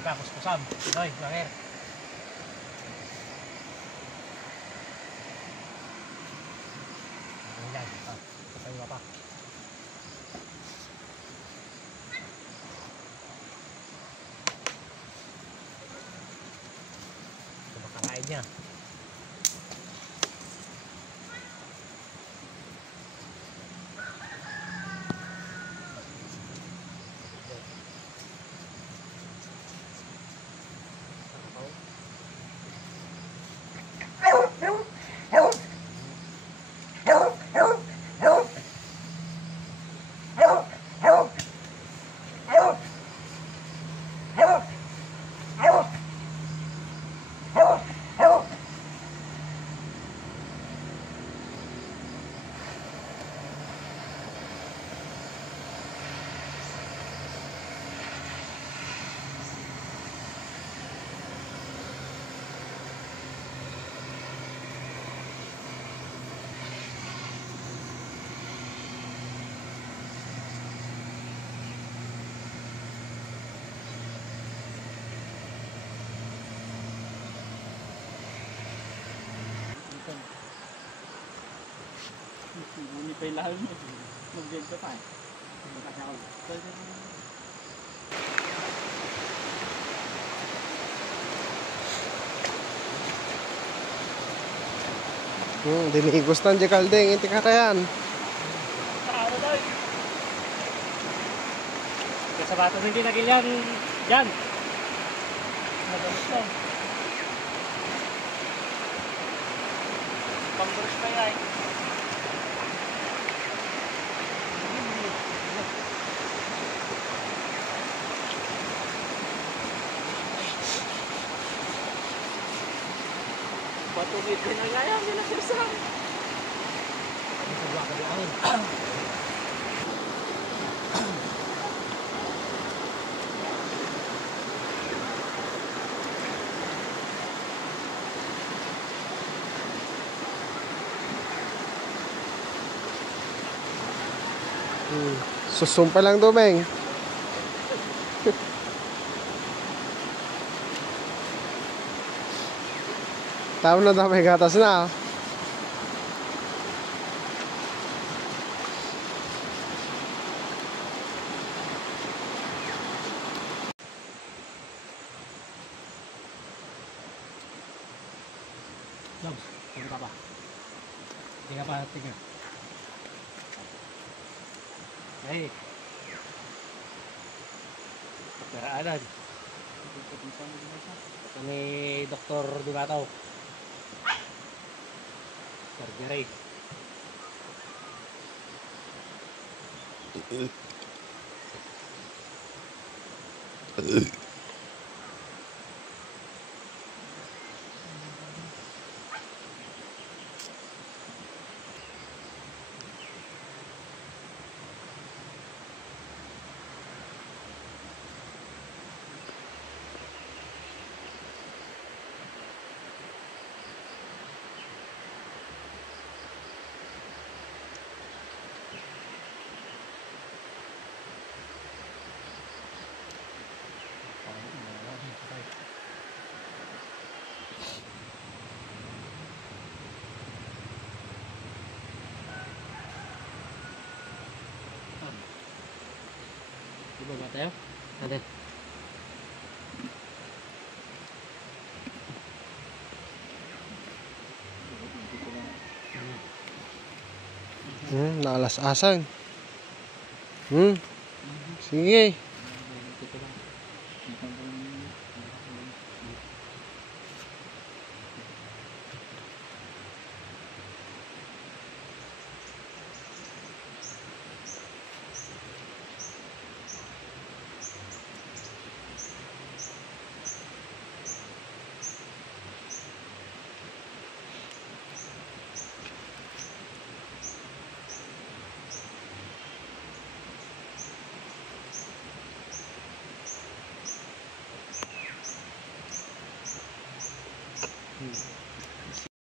Kakuskusan. Doy, langir. Ayan, kapay pa. Kumakain niya. Hindi pa ilahan mo. Mag-gento pa eh. Magkasakal. Dinigos na dyan kaldeng, hindi ka kayan. Ano daw? Sa bato hindi nagilyan dyan. Nagalit lang. Pang-brush pa yan. Patungit din ang yayang nila sirsa. Ang ka di angin. Susumpa lang dumeng. Tama na may gatas na. Jobs, hindi ka pa. Hindi ka pa, tingnan. Ay. Peraanan. Ito ni Dr. Dugataw. Surgery. Diba ba tayo? Natin. Naalas-asan. Sige.